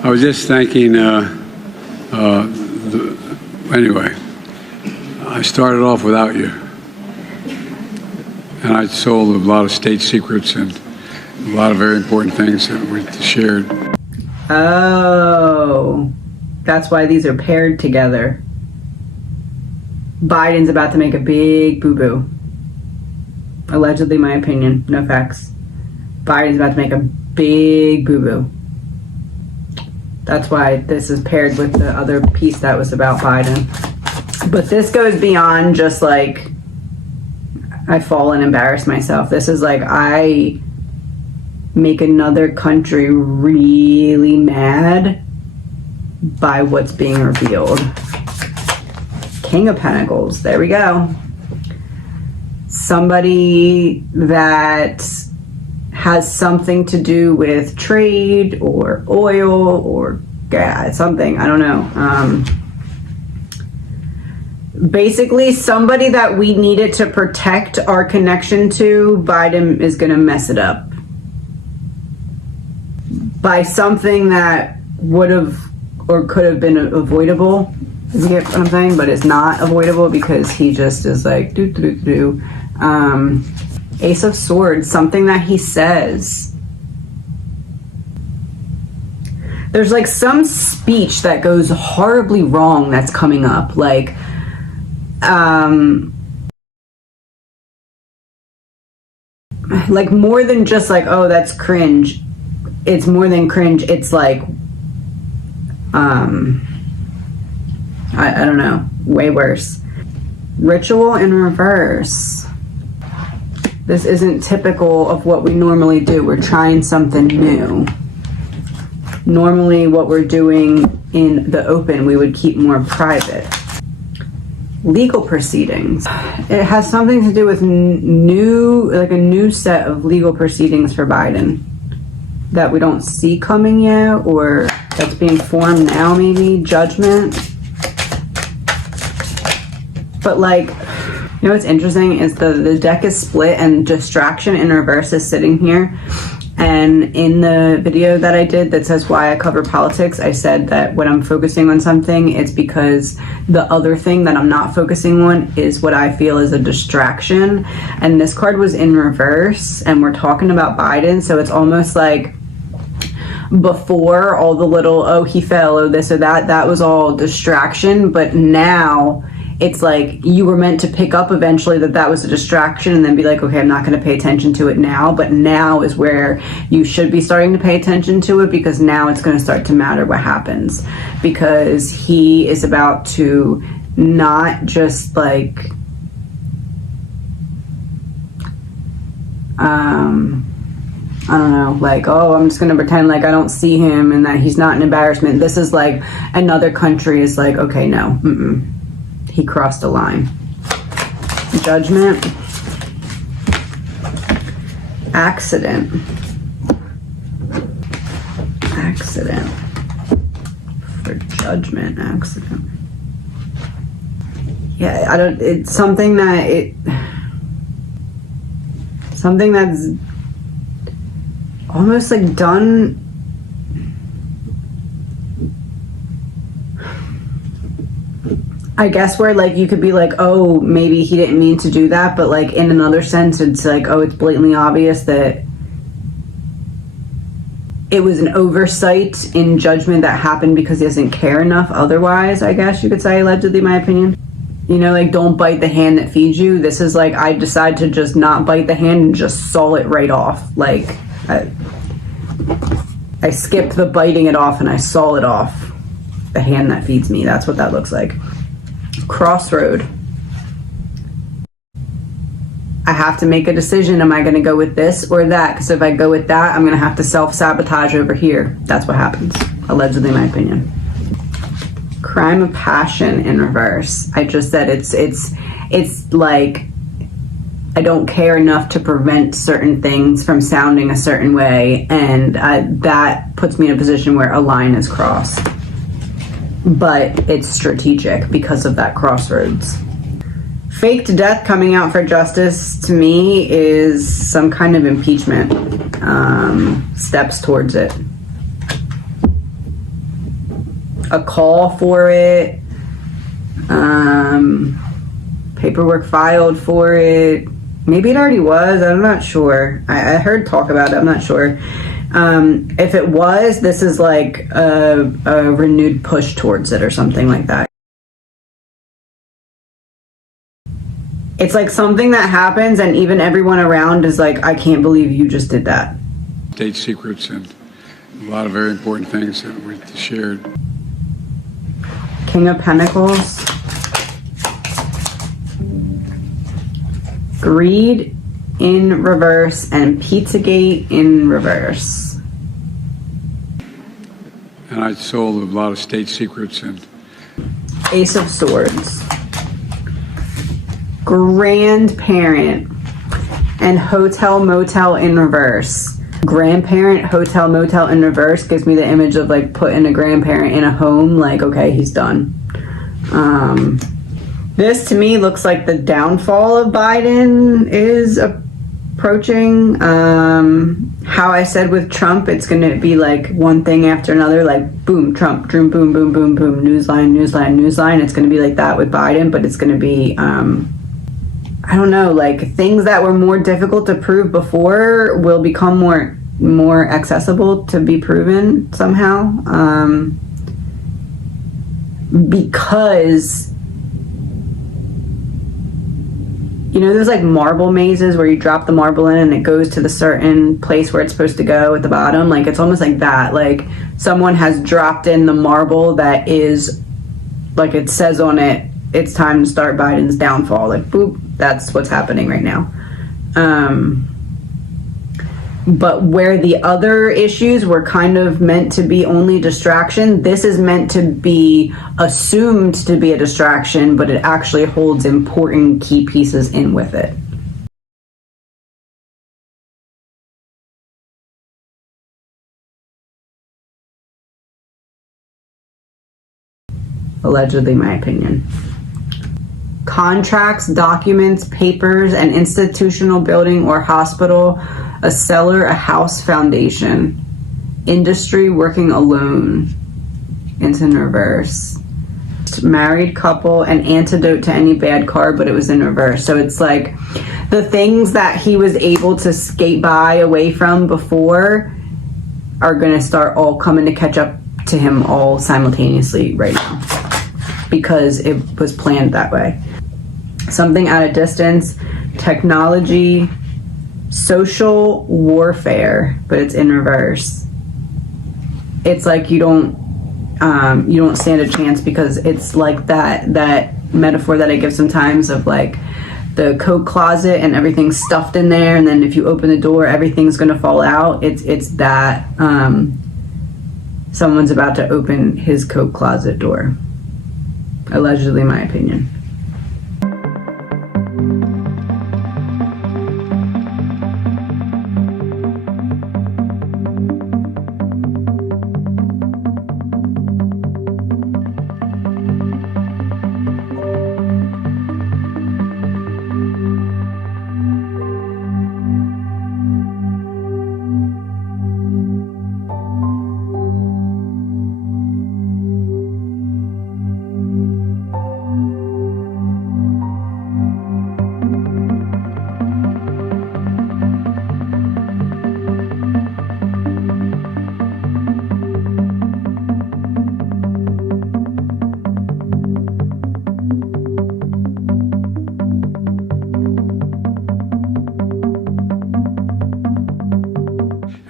I was just thanking, anyway, I started off without you. And I sold a lot of state secrets and a lot of very important things that we shared. Oh, that's why these are paired together. Biden's about to make a big boo-boo. Allegedly, my opinion, no facts. Biden's about to make a big boo-boo. That's why this is paired with the other piece that was about Biden. But this goes beyond just like, I fall and embarrass myself. This is like, I make another country really mad by what's being revealed. King of Pentacles, there we go. Somebody that has something to do with trade or oil or gas, something, I don't know. Basically, somebody that we needed to protect our connection to, Biden is going to mess it up by something that would have or could have been avoidable. You get what I'm saying? But it's not avoidable because he just is like, Ace of Swords, something that he says. There's like some speech that goes horribly wrong that's coming up. Like, more than just like, oh, that's cringe. It's more than cringe. It's like, I don't know, way worse. Ritual in reverse. This isn't typical of what we normally do. We're trying something new. Normally what we're doing in the open, we would keep more private. Legal proceedings. It has something to do with a new set of legal proceedings for Biden that we don't see coming yet, or that's being formed now, maybe. Judgment. But like, you know what's interesting is the deck is split and distraction in reverse is sitting here. And in the video that I did that says why I cover politics, I said that when I'm focusing on something, it's because the other thing that I'm not focusing on is what I feel is a distraction. And this card was in reverse, and we're talking about Biden, so it's almost like before all the little, oh, he fell, oh, this or that, that was all distraction, but now it's like you were meant to pick up eventually that was a distraction and then be like, okay, I'm not going to pay attention to it now. But now is where you should be starting to pay attention to it, because now it's going to start to matter what happens. Because he is about to not just like, I don't know, like, oh, I'm just going to pretend like I don't see him and that he's not an embarrassment. This is like another country is like, okay, no, he crossed a line. Judgment. Accident. Accident. For judgment, accident. Yeah, I don't, it's something that's almost like done. I guess where like you could be like, oh, maybe he didn't mean to do that, but like in another sense it's like, oh, it's blatantly obvious that it was an oversight in judgment that happened because he doesn't care enough otherwise, I guess you could say, allegedly, my opinion. You know, like, don't bite the hand that feeds you. This is like, I decide to just not bite the hand and just saw it right off. Like, I skipped the biting it off and I saw it off. The hand that feeds me, that's what that looks like. Crossroad. I have to make a decision. Am I going to go with this or that? Because if I go with that, I'm going to have to self-sabotage over here. That's what happens, allegedly, my opinion. Crime of passion in reverse. I just said it's like I don't care enough to prevent certain things from sounding a certain way, and that puts me in a position where a line is crossed. But it's strategic because of that crossroads. Faked death coming out for justice to me is some kind of impeachment, steps towards it. a call for it, paperwork filed for it. Maybe it already was, I'm not sure. I heard talk about it, I'm not sure. If it was, this is like a renewed push towards it or something like that. It's like something that happens and even everyone around is like, I can't believe you just did that. State secrets and a lot of very important things that we shared. King of Pentacles. Greed in reverse and Pizzagate in reverse. And I sold a lot of state secrets and Ace of Swords. Grandparent and Hotel Motel in reverse. Grandparent, Hotel Motel in reverse gives me the image of like putting a grandparent in a home, like, okay, he's done. This to me looks like the downfall of Biden is approaching. How I said with Trump, it's going to be like one thing after another, like boom, Trump, boom, boom, boom, boom, boom, newsline, newsline, newsline. It's going to be like that with Biden, but it's going to be, I don't know, like things that were more difficult to prove before will become more accessible to be proven somehow. Because, you know, there's like marble mazes where you drop the marble in and it goes to the certain place where it's supposed to go at the bottom. Like it's almost like that. Like someone has dropped in the marble that is, like it says on it, it's time to start Biden's downfall. Like boop, that's what's happening right now. But where the other issues were kind of meant to be only distraction, this is meant to be assumed to be a distraction, but it actually holds important key pieces in with it. Allegedly, my opinion. Contracts, documents, papers, an institutional building or hospital, a cellar, a house foundation, industry, working alone. It's in reverse. Married couple, an antidote to any bad card, but it was in reverse. So it's like the things that he was able to skate by away from before are going to start all coming to catch up to him all simultaneously right now, because it was planned that way. Something at a distance, technology, social warfare, but it's in reverse. It's like you don't stand a chance, because it's like that metaphor that I give sometimes of like the coat closet and everything's stuffed in there, and then if you open the door, everything's gonna fall out. It's that someone's about to open his coat closet door. Allegedly, my opinion.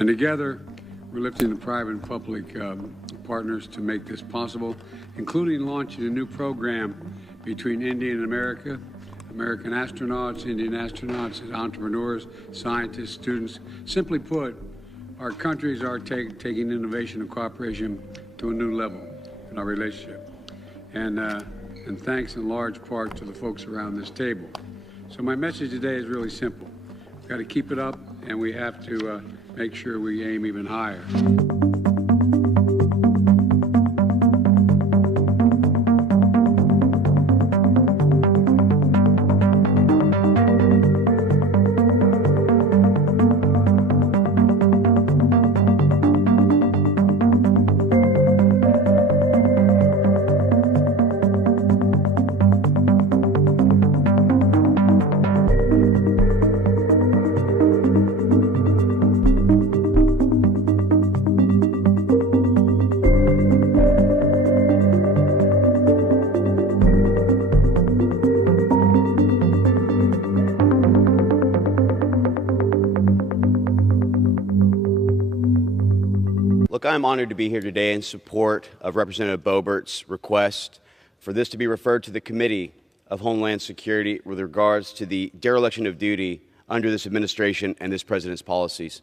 And together, we're lifting the private and public partners to make this possible, including launching a new program between India and America, American astronauts, Indian astronauts, entrepreneurs, scientists, students. Simply put, our countries are taking innovation and cooperation to a new level in our relationship. And thanks in large part to the folks around this table. So my message today is really simple. We've got to keep it up, and we have to make sure we aim even higher. Look, I'm honored to be here today in support of Representative Boebert's request for this to be referred to the Committee of Homeland Security with regards to the dereliction of duty under this administration and this president's policies.